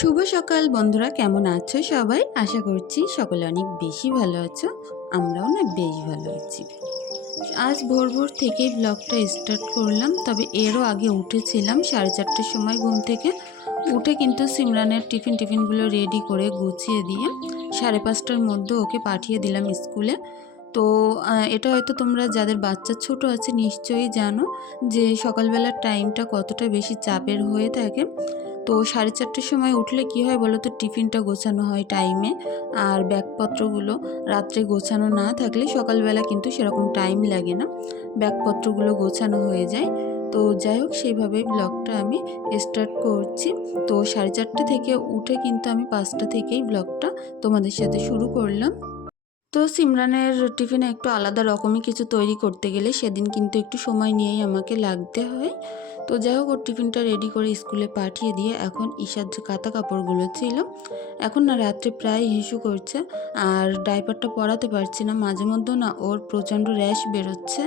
শুভ সকাল বন্ধুরা, কেমন আছো সবাই? আশা করছি সকলে অনেক বেশি ভালো আছো, আমরাও না বেশ ভালো আছি। আজ ভোর ভোর থেকেই ব্লগটা স্টার্ট করলাম, তবে এরও আগে উঠেছিলাম, সাড়ে চারটের সময় ঘুম থেকে। উঠে কিন্তু সিমরানের টিফিন টিফিনগুলো রেডি করে গুছিয়ে দিয়ে সাড়ে পাঁচটার মধ্যে ওকে পাঠিয়ে দিলাম স্কুলে। তো এটা হয়তো তোমরা যাদের বাচ্চা ছোট আছে নিশ্চয়ই জানো যে সকালবেলার টাইমটা কতটা বেশি চাপের হয়ে থাকে। তো সাড়ে চারটের সময় উঠলে কি হয় বলো তো? টিফিনটা গোছানো হয় টাইমে আর ব্যাগপত্রগুলো রাত্রে গোছানো না থাকলে সকালবেলা কিন্তু সেরকম টাইম লাগে না। ব্যাগপত্রগুলো গোছানো হয়ে যায়। তো যাই হোক সেইভাবেই ব্লগটা আমি স্টার্ট করছি। তো সাড়ে চারটে থেকে উঠে কিন্তু আমি পাঁচটা থেকেই ব্লগটা তোমাদের সাথে শুরু করলাম। তো সিমরানের টিফিনে একটু আলাদা রকমই কিছু তৈরি করতে গেলে সেদিন কিন্তু একটু সময় নিয়েই আমাকে লাগতে হয়। তো যাই হোক, ওর টিফিনটা রেডি করে স্কুলে পাঠিয়ে দিয়ে এখন ঈশার যে কাতা কাপড়গুলো ছিল, এখন না রাত্রে প্রায় হিসু করছে। আর ডাইপারটা পরাতে পারছি না, মাঝে মধ্যে না ওর প্রচণ্ড র্যাশ বেরোচ্ছে।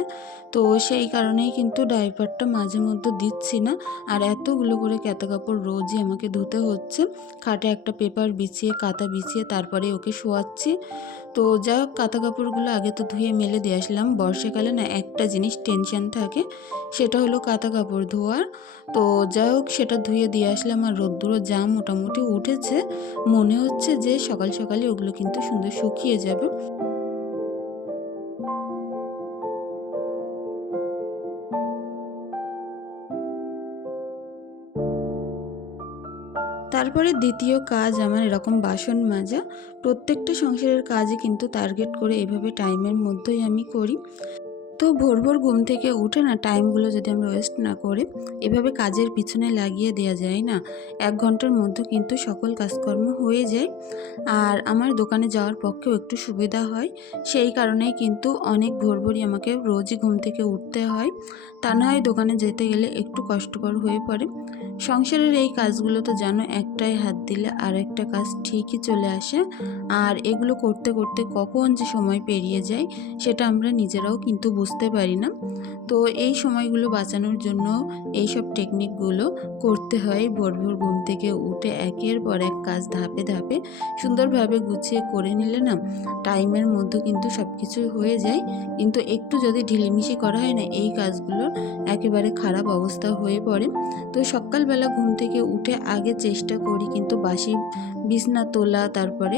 তো সেই কারণেই কিন্তু ডাইপারটা মাঝে মধ্যে দিচ্ছি না। আর এতগুলো করে কাতা কাপড় রোজই আমাকে ধুতে হচ্ছে। খাটে একটা পেপার বিছিয়ে কাতা বিছিয়ে তারপরে ওকে শোয়াচ্ছি। তো যা হোক কাঁথা কাপড়গুলো আগে তো ধুয়ে মেলে দিয়ে আসলাম। বর্ষাকালে না একটা জিনিস টেনশন থাকে, সেটা হলো কাঁথা কাপড় ধোয়ার। তো যাই হোক, সেটা ধুয়ে দিয়ে আসলাম আর রোদ্দুরও যা মোটামুটি উঠেছে। মনে হচ্ছে যে সকাল সকালে ওগুলো কিন্তু সুন্দর শুকিয়ে যাবে। তারপরে দ্বিতীয় কাজ আমার এরকম বাসন মাজা। প্রত্যেকটা সংসারের কাজই কিন্তু টার্গেট করে এভাবে টাইমের মধ্যেই আমি করি। তো ভোর ভোর ঘুম থেকে উঠে না টাইমগুলো যদি আমরা ওয়েস্ট না করে, এভাবে কাজের পিছনে লাগিয়ে দেওয়া যায় না। এক ঘণ্টার মধ্যে কিন্তু সকল কাজকর্ম হয়ে যায়। আর আমার দোকানে যাওয়ার পক্ষেও একটু সুবিধা হয়। সেই কারণেই কিন্তু অনেক ভোর ভোরই আমাকে রোজই ঘুম থেকে উঠতে হয়। তা না হয় দোকানে যেতে গেলে একটু কষ্টকর হয়ে পড়ে। সংসারের এই কাজগুলো তো যেন একটাই হাত দিলে আর একটা কাজ ঠিকই চলে আসে। আর এগুলো করতে করতে কখন যে সময় পেরিয়ে যায়, সেটা আমরা নিজেরাও কিন্তু বুঝতে পারি না। তো এই সময়গুলো বাঁচানোর জন্য এই সব টেকনিকগুলো করতে হয়। ভোর ভোর ঘুম থেকে উঠে একের পর এক কাজ ধাপে ধাপে সুন্দরভাবে গুছিয়ে করে নিলে না টাইমের মধ্যে কিন্তু সব কিছু হয়ে যায়। কিন্তু একটু যদি ঢিলেমিশি করা হয় না, এই কাজগুলোর একেবারে খারাপ অবস্থা হয়ে পড়ে। তো সকালবেলা ঘুম থেকে উঠে আগে চেষ্টা করি কিন্তু বাসি বিছনা তোলা, তারপরে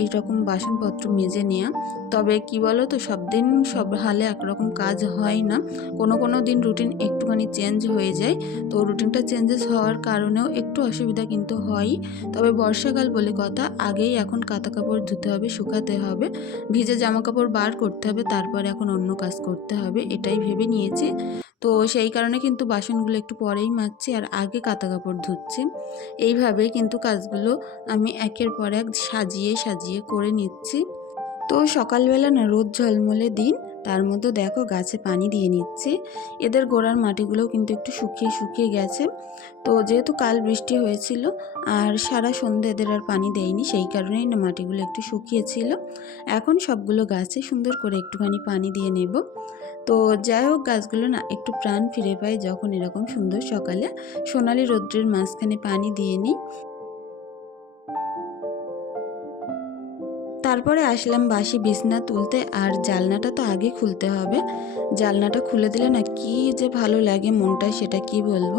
এই রকম বাসনপত্র মেজে নেওয়া তবে কি বলো তো সব দিন সব হালে একরকম কাজ হয় না। কোনো কোনো দিন রুটিন একটুখানি চেঞ্জ হয়ে যায়। তো রুটিনটা চেঞ্জেস হওয়ার কারণেও একটু অসুবিধা কিন্তু হয়ই তবে বর্ষাকাল বলে কথা, আগেই এখন কাতা কাপড় ধুতে হবে, শুকাতে হবে, ভিজে জামা কাপড় বার করতে হবে, তারপরে এখন অন্য কাজ করতে হবে, এটাই ভেবে নিয়েছি। তো সেই কারণে কিন্তু বাসনগুলো একটু পরেই মাজছি আর আগে কাতা কাপড় ধুচ্ছি। এইভাবে কিন্তু কাজগুলো আমি একের পর এক সাজিয়ে সাজিয়ে করে নিচ্ছি। তো সকালবেলা না রোদ ঝলমলে দিন। তার মধ্যে দেখো গাছে পানি দিয়ে নিচ্ছে। এদের গোড়ার মাটিগুলোও কিন্তু একটু শুকিয়ে শুকিয়ে গেছে। তো যেহেতু কাল বৃষ্টি হয়েছিল, আর সারা সন্ধ্যে এদের আর পানি দেয়নি, সেই কারণেই না মাটিগুলো একটু শুকিয়েছিল। এখন সবগুলো গাছে সুন্দর করে একটুখানি পানি দিয়ে নেব। তো যাই হোক, গাছগুলো না একটু প্রাণ ফিরে পায় যখন এরকম সুন্দর সকালে সোনালি রৌদ্রের মাঝখানে পানি দিয়ে নিই। তারপরে আসলাম বাসি বিছনা তুলতে, আর জালনাটা তো আগে খুলতে হবে। জালনাটা খুলে দিলে না কি যে ভালো লাগে মনটা, সেটা কি বলব?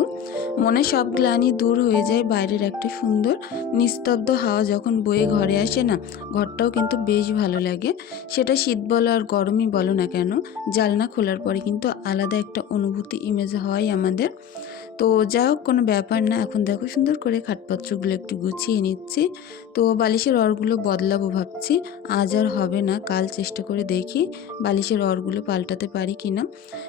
মনে সব গ্লানি দূর হয়ে যায়, বাইরের একটা সুন্দর নিস্তব্ধ হাওয়া যখন বয়ে ঘরে আসে না, ঘরটাও কিন্তু বেশ ভালো লাগে। সেটা শীত বলো আর গরমই বলো না কেন, জালনা খোলার পরে কিন্তু আলাদা একটা অনুভূতি ইমেজ হয় আমাদের। তো যা হোক, কোনো ব্যাপার না, এখন দেখো সুন্দর করে খাটপত্রগুলো একটু গুছিয়ে নিচ্ছি। তো বালিশের অরগুলো বদলাবো ভাবছি। আজ আর হবে না। কাল চেষ্টা করে দেখি বালিশের অরগুলো পাল্টাতে পারি কি না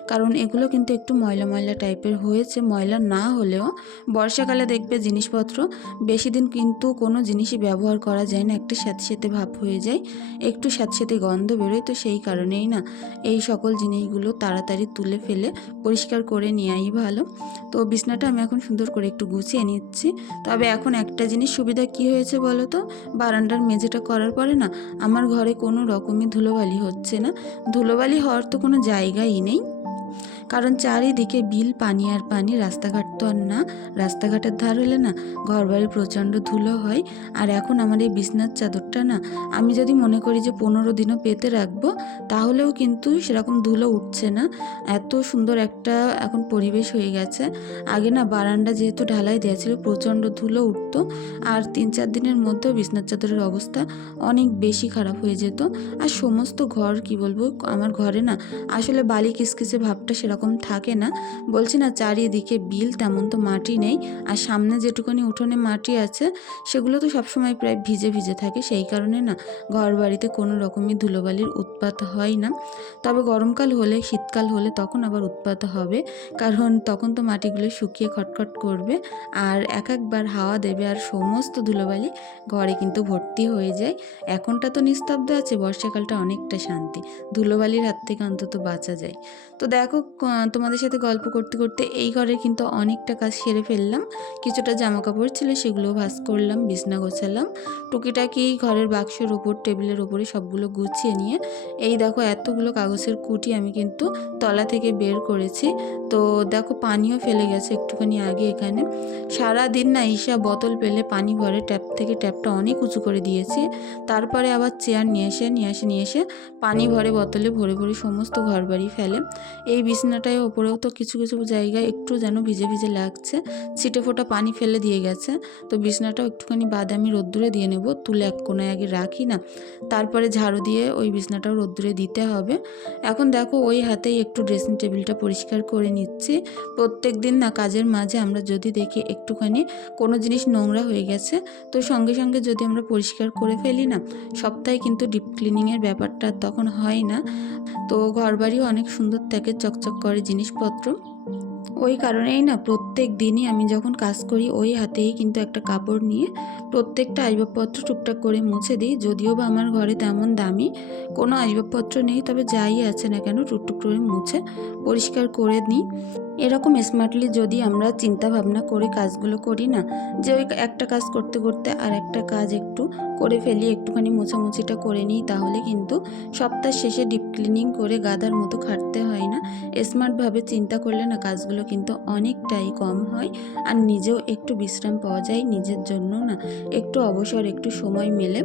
কারণ এগুলো কিন্তু একটু ময়লা ময়লা টাইপের হয়েছে। ময়লা না হলেও বর্ষাকালে দেখবে জিনিসপত্র। বেশি দিন কিন্তু কোনো জিনিসই ব্যবহার করা যায় না। একটা স্যাঁতস্যাঁতে ভাব হয়ে যায়। একটু স্যাঁতস্যাঁতে গন্ধ বেরোয় তো সেই কারণেই না। এই সকল জিনিসগুলো তাড়াতাড়ি তুলে ফেলে পরিষ্কার করে নেওয়াই ভালো। তো বিছনাটা আমি এখন সুন্দর করে একটু গুছিয়ে নিচ্ছি। তবে এখন একটা জিনিস সুবিধা কি হয়েছে বলো তো? বারান্দার মেঝেটা করার পরে না আমার ঘরে কোনো রকমই ধুলোবালি হচ্ছে না। ধুলোবালি হওয়ার তো কোনো জায়গাই নেই। কারণ চারিদিকে বিল, পানি আর পানি, রাস্তাঘাট তো আর না। রাস্তাঘাটের ধার হলে না ঘর বাড়ি প্রচণ্ড ধুলো হয়। আর এখন আমার এই বিছনার চাদরটা না, আমি যদি মনে করি যে পনেরো দিনও পেতে রাখব, তাহলেও কিন্তু সেরকম ধুলো উঠছে না। এত সুন্দর একটা এখন পরিবেশ হয়ে গেছে। আগে না বারান্দা যেহেতু ঢালাই দেওয়া ছিল, প্রচণ্ড ধুলো উঠতো। আর তিন চার দিনের মধ্যেও বিছনার চাদরের অবস্থা অনেক বেশি খারাপ হয়ে যেত। আর সমস্ত ঘর, কি বলব, আমার ঘরে না আসলে বালি কিসকিসে ভাবটা সেরকম থাকে না। বলছি না, চারিদিকে বিল, তেমন তো মাটি নেই। আর সামনে যেটুকুনি উঠোনে মাটি আছে, সেগুলো তো সবসময় প্রায় ভিজে ভিজে থাকে। সেই কারণে না ঘর বাড়িতে কোনো রকমই ধুলোবালির উৎপাত হয় না। তবে গরমকাল হলে, শীতকাল হলে তখন আবার উৎপাত হবে। কারণ তখন তো মাটিগুলো শুকিয়ে খটখট করবে। আর এক একবার হাওয়া দেবে, আর সমস্ত ধুলোবালি ঘরে কিন্তু ভর্তি হয়ে যায়। এখনটা তো নিস্তব্ধ আছে, বর্ষাকালটা অনেকটা শান্তি। ধুলোবালির হাত থেকে অন্তত বাঁচা যায়। তো দেখো তোমাদের সাথে গল্প করতে করতে এই ঘরে কিন্তু অনেকটা কাজ সেরে ফেললাম। কিছুটা জামা কাপড় ছিল সেগুলো ভাস করলাম, বিছনা গোছালাম। টুকিটাকি ঘরের বাক্সের ওপর টেবিলের ওপরে সবগুলো গুছিয়ে নিয়ে, এই দেখো এতগুলো কাগজের কুটি আমি কিন্তু তলা থেকে বের করেছি। তো দেখো পানিও ফেলে গেছে একটুখানি আগে এখানে। সারা দিন না ঈশা বোতল পেলে পানি ভরে ট্যাপ থেকে ট্যাপটা অনেক উঁচু করে দিয়েছে। তারপরে আবার চেয়ার নিয়ে এসে নিয়ে এসে নিয়ে এসে পানি ভরে বোতলে ভরে ভরে সমস্ত ঘর বাড়ি ফেলে। এই বিছনাটায় ওপরেও তো কিছু কিছু জায়গায় একটু যেন ভিজে ভিজে লাগছে, ছিটে ফোটা পানি ফেলে দিয়ে গেছে। তো বিছনাটাও একটুখানি বাদামি রোদ্দুরে দিয়ে নেব, তুলে এক কোনায় আগে রাখি না, তারপরে ঝাড়ু দিয়ে ওই বিছনাটাও রোদ্দুরে দিতে হবে। এখন দেখো ওই হাতেই একটু ড্রেসিং টেবিলটা পরিষ্কার করে নিচ্ছি। প্রত্যেক দিন না কাজের মাঝে আমরা যদি দেখি একটুখানি কোনো জিনিস নোংরা হয়ে গেছে, তো সঙ্গে সঙ্গে যদি আমরা পরিষ্কার করে ফেলি না, সপ্তাহে কিন্তু ডিপ ক্লিনিংয়ের ব্যাপারটা তখন হয় না। তো ঘরবাড়িও অনেক সুন্দর থাকে, চকচক করে জিনিসপত্র। ওই কারণেই না প্রত্যেক দিনই আমি যখন কাজ করি, ওই হাতেই কিন্তু একটা কাপড় নিয়ে প্রত্যেকটা আসবাবপত্র টুকটাক করে মুছে দিই। যদিও বা আমার ঘরে তেমন দামি কোনো আসবাবপত্র নেই, তবে যাই আছে না কেন টুকটুক করে মুছে, পরিষ্কার করে নিই। এরকম স্মার্টলি যদি আমরা চিন্তা ভাবনা করে কাজগুলো করি না, যে ওই একটা কাজ করতে করতে আর একটা কাজ একটু করে ফেলি, একটুখানি মোছামুছিটা করে নিই, তাহলে কিন্তু সপ্তাহ শেষে ডিপ ক্লিনিং করে গাদার মতো খাটতে হয় না। স্মার্টভাবে চিন্তা করলে না কাজগুলো কিন্তু অনেকটাই কম হয়। আর নিজেও একটু বিশ্রাম পাওয়া যায় নিজের জন্য না, একটু অবসর, একটু সময় মেলে।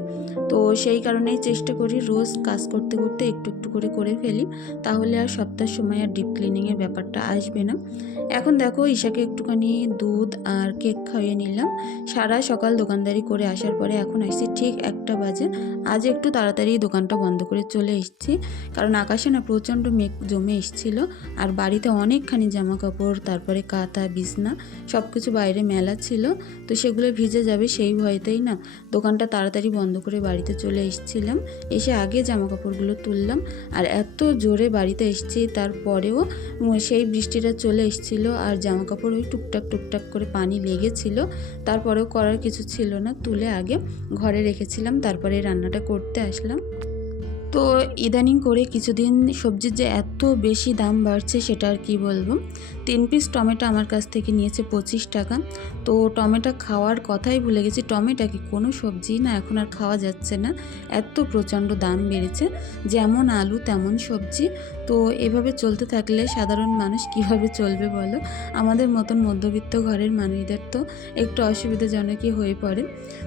তো সেই কারণেই চেষ্টা করি রোজ কাজ করতে করতে একটু একটু করে করে ফেলি, তাহলে আর সপ্তাহ সময় আর ডিপ ক্লিনিংয়ের ব্যাপারটা আসবে না। এখন দেখো ঈশাকে একটুখানি দুধ আর কেক খাইয়ে নিলাম। সারা সকাল দোকানদারি করে আসার পরে এখন আসছি ঠিক একটা বাজে। আজ একটু তাড়াতাড়ি দোকানটা বন্ধ করে চলে এসেছি। কারণ আকাশে না প্রচণ্ড মেঘ জমে এসেছিল। আর বাড়িতে অনেকখানি জামা কাপড় তারপরে কাঁথা, বিছনা সব কিছু বাইরে মেলা ছিল। তো সেগুলো ভিজে যাবে সেই ভয়তেই না দোকানটা তাড়াতাড়ি বন্ধ করে বাড়িতে চলে এসেছিলাম। এসে আগে জামা কাপড়গুলো তুললাম। আর এত জোরে বাড়িতে এসেছি, তারপরেও সেই বৃষ্টিটা চলে এসেছিল আর জামা কাপড় ওই টুকটাক টুকটাক করে পানি লেগেছিল। তারপরেও করার কিছু ছিল না, তুলে আগে ঘরে রেখেছিলাম, তারপরে রান্নাটা করতে আসলাম। তো ইদানিং করে কিছুদিন সবজির যে এত বেশি দাম বাড়ছে সেটা আর কি বলব? তিন পিস টমেটো আমার কাছ থেকে নিয়েছে পঁচিশ টাকা। তো টমেটো খাওয়ার কথাই ভুলে গেছি। টমেটো কি কোনো সবজি না, এখন আর খাওয়া যাচ্ছে না। এত প্রচণ্ড দাম বেড়েছে। যেমন আলু তেমন সবজি। তো এভাবে চলতে থাকলে সাধারণ মানুষ কীভাবে চলবে বলো? আমাদের মতন মধ্যবিত্ত ঘরের মানুষদের তো একটু অসুবিধাজনকই হয়ে পড়ে।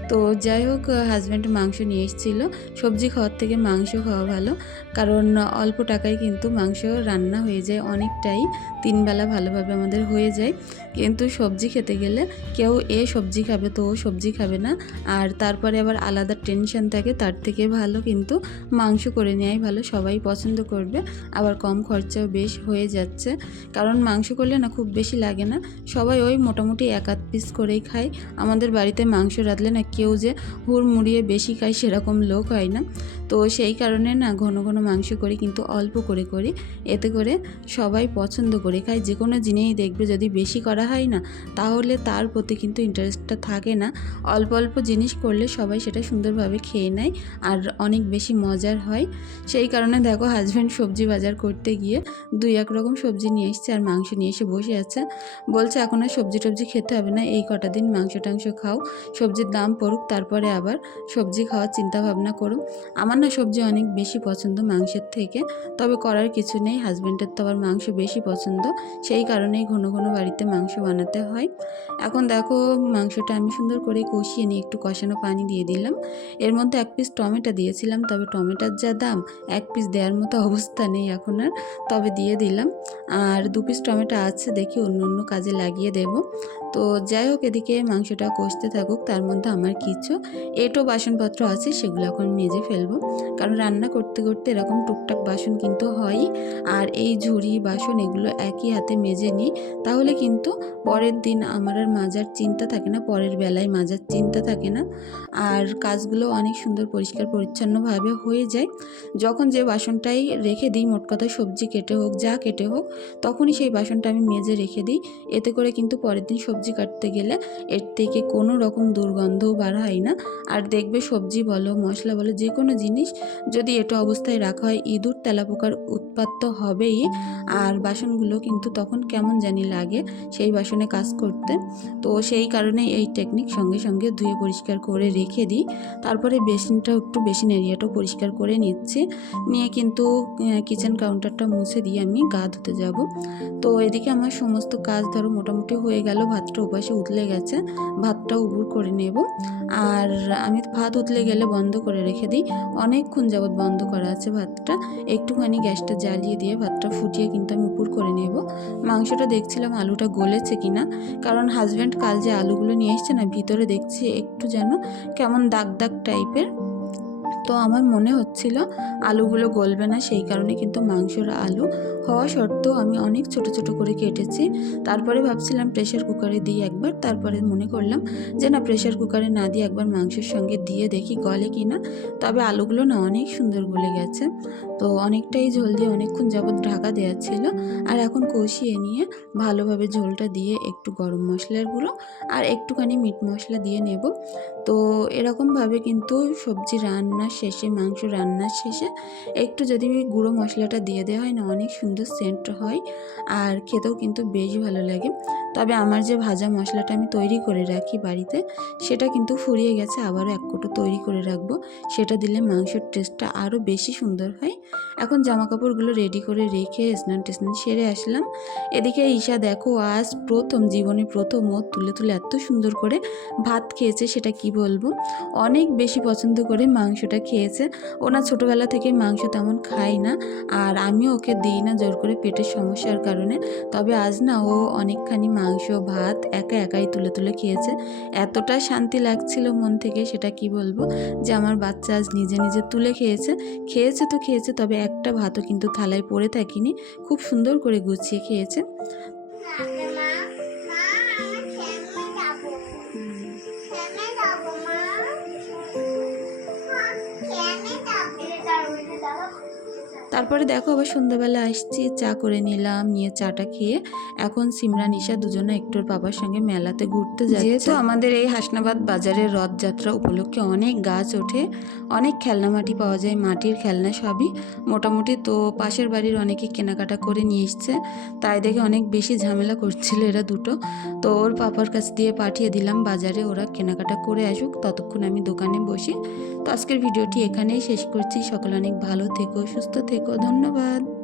তো যাই হোক হাজব্যান্ড মাংস নিয়ে এসেছিল। সবজি খাওয়ার থেকে মাংস খাওয়া ভালো। কারণ অল্প টাকায় কিন্তু মাংস রান্না হয়ে যায় অনেকটাই। তিনবেলা ভালোভাবে আমাদের হয়ে যায়। কিন্তু সবজি খেতে গেলে কেউ এ সবজি খাবে তো ও সবজি খাবে না। আর তারপরে আবার আলাদা টেনশন থাকে, তার থেকে ভালো কিন্তু মাংস করে নেওয়াই ভালো, সবাই পছন্দ করবে। আবার কম খরচাও বেশ হয়ে যাচ্ছে। কারণ মাংস করলে না খুব বেশি লাগে না। সবাই ওই মোটামুটি এক আধ পিস করেই খায়। আমাদের বাড়িতে মাংস রাঁধলে না কেউ যে হুড়মুড়িয়ে বেশি খায় সেরকম লোক হয় না। তো সেই কারণে না ঘন ঘন মাংস করি, কিন্তু অল্প করে করি। এতে করে সবাই পছন্দ করে খায়। যে কোনো জিনিসই দেখবে যদি বেশি করা হয় না, তাহলে তার প্রতি কিন্তু ইন্টারেস্টটা থাকে না। অল্প অল্প জিনিস করলে সবাই সেটা সুন্দরভাবে খেয়ে নেয়, আর অনেক বেশি মজার হয়। সেই কারণে দেখো হাজব্যান্ড সবজি বাজার করতে গিয়ে দুই এক রকম সবজি নিয়ে এসছে আর মাংস নিয়ে এসে বসে আছে। বলছে, এখন আর সবজি টবজি খেতে হবে না, এই কটা দিন মাংস টাংস খাও, সবজির দাম পড়ুক, তারপরে আবার সবজি খাওয়ার চিন্তা ভাবনা করো আমার না সবজি অনেক বেশি পছন্দ মাংসের থেকে, তবে করার কিছু নেই হাজব্যান্ডের তো আবার মাংস বেশি পছন্দ, সেই কারণেই ঘন ঘন বাড়িতে মাংস বানাতে হয়। এখন দেখো, মাংসটা আমি সুন্দর করে কষিয়ে নিয়ে একটু কষানো পানি দিয়ে দিলাম। এর মধ্যে এক পিস টমেটো দিয়েছিলাম, তবে টমেটোর যা দাম, এক পিস দেওয়ার মতো অবস্থা নেই এখন। আর তবে দিয়ে দিলাম। আর দু পিস টমেটো আছে, দেখি অন্য অন্য কাজে লাগিয়ে দেব। তো যাই হোক, এদিকে মাংসটা কষতে থাকুক, তার মধ্যে আমার কিছু এটো বাসনপত্র আছে, সেগুলো এখন মেজে ফেলব। কারণ রান্না করতে করতে এরকম টুকটাক বাসন কিন্তু হয়ই। আর এই ঝুড়ি, বাসন এগুলো একই হাতে মেজে নিই। তাহলে কিন্তু পরের দিন আমার আর মাজার চিন্তা থাকে না, পরের বেলায় মাজার চিন্তা থাকে না। আর কাজগুলো অনেক সুন্দর, পরিষ্কার, পরিচ্ছন্নভাবে হয়ে যায়। যখন যে বাসনটাই রেখে দিই, মোট কথা সবজি কেটে হোক, যা কেটে হোক, তখনই সেই বাসনটা আমি মেজে রেখে দিই। এতে করে কিন্তু পরের দিন সবজি কাটতে গেলে এর থেকে কোনো রকম দুর্গন্ধও বার হয় না। আর দেখবে সবজি বলো, মশলা বলো, যে কোনো জিনিস যদি এটো অবস্থায় রাখা হয়, ইঁদুর, তেলাপোকার উৎপাত তো হবেই। আর বাসনগুলো কিন্তু তখন কেমন জানি লাগে সেই বাসনে কাজ করতে। তো সেই কারণে এই টেকনিক সঙ্গে সঙ্গে ধুয়ে পরিষ্কার করে রেখে দিই। তারপরে বেসিনটাও একটু বেসিন এরিয়াটাও পরিষ্কার করে নিচ্ছি। নিয়ে কিন্তু কিচেন কাউন্টারটা মুছে দিয়ে আমি গা ধুতে যাব। তো এদিকে আমার সমস্ত কাজ ধরো মোটামুটি হয়ে গেল ভাতটা উপাসে উতলে গেছে, ভাতটা উবুর করে নেব। আর আমি ভাত উতলে গেলে বন্ধ করে রেখে দিই। অনেকক্ষণ যাবৎ বন্ধ করা আছে ভাতটা। একটুখানি গ্যাসটা জ্বালিয়ে দিয়ে ভাতটা ফুটিয়ে কিন্তু আমি উপর করে নেব। মাংসটা দেখছিলাম আলুটা গলেছে কিনা। কারণ হাজব্যান্ড কাল যে আলুগুলো নিয়ে এসছে না, ভিতরে দেখছি একটু যেন কেমন দাগ দাগ টাইপের তো আমার মনে হচ্ছিল আলুগুলো গলবে না, সেই কারণে কিন্তু মাংসর আলু হওয়া সত্ত্বেও আমি অনেক ছোট ছোট করে কেটেছি। তারপরে ভাবছিলাম প্রেশার কুকারে দিই একবার, তারপরে মনে করলাম যে না প্রেশার কুকারে না দিয়ে একবার মাংসের সঙ্গে দিয়ে দেখি গলে কি না তবে আলুগুলো না অনেক সুন্দর গলে গেছে। তো অনেকটাই ঝোল দিয়ে অনেকক্ষণ যাবৎ ঢাকা দেওয়া ছিল। আর এখন কষিয়ে নিয়ে ভালোভাবে ঝোলটা দিয়ে একটু গরম মশলার গুঁড়ো আর একটুখানি মিট মশলা দিয়ে নেব। তো এরকমভাবে কিন্তু সবজি রান্নার শেষে, মাংস রান্নার শেষে একটু যদি গুঁড়ো মশলাটা দিয়ে দেওয়া হয় না, অনেক সুন্দর সেন্ট হয় আর খেতেও কিন্তু বেশ ভালো লাগে। তবে আমার যে ভাজা মশলাটা আমি তৈরি করে রাখি বাড়িতে, সেটা কিন্তু ফুরিয়ে গেছে, আবারও এক কোটো তৈরি করে রাখব। সেটা দিলে মাংসের টেস্টটা আরও বেশি সুন্দর হয় এখন জামা কাপড়গুলো রেডি করে রেখে স্নান টেস্নান সেরে আসলাম। এদিকে ঈশা, দেখো, আজ প্রথম, জীবনে প্রথম ও তুলে তুলে এত সুন্দর করে ভাত খেয়েছে, সেটা কি বলব? অনেক বেশি পছন্দ করে মাংসটা খেয়েছে। ওনা ছোটোবেলা থেকে মাংস তেমন খায় না আর আমিও ওকে দিই না জোর করে পেটের সমস্যার কারণে। তবে আজ না ও অনেকখানি মাংস, ভাত একা একাই তুলে তুলে খেয়েছে। এতটা শান্তি লাগছিল মন থেকে, সেটা কি বলব? যে আমার বাচ্চা আজ নিজে নিজে তুলে খেয়েছে। খেয়েছে তো, খেয়েছে তবে একটা ভাতও কিন্তু থালায় পড়ে থাকিনি। খুব সুন্দর করে গুছিয়ে খেয়েছে তারপরে দেখো আবার সন্ধ্যাবেলা আসছি, চা করে নিলাম, নিয়ে চাটা খেয়ে। এখন সিমরান ঈশা দুজনে একটুর বাবার সঙ্গে মেলাতে ঘুরতে যায় যেহেতু আমাদের এই হাসনাবাদ বাজারের রথযাত্রা উপলক্ষে অনেক গাছ ওঠে, অনেক খেলনা মাটি পাওয়া যায়, মাটির খেলনা সবই। মোটামুটি তো পাশের বাড়ির অনেকে কেনাকাটা করে নিয়ে এসছে, তাই দেখে অনেক বেশি ঝামেলা করছিল এরা দুটো। তো ওর পাপার কাছ দিয়ে পাঠিয়ে দিলাম, বাজারে ওরা কেনাকাটা করে আসুক, ততক্ষণ আমি দোকানে বসি। তো আজকের ভিডিওটি এখানেই শেষ করছি। সকলে অনেক ভালো থেকো, সুস্থ থেকো। ধন্যবাদ।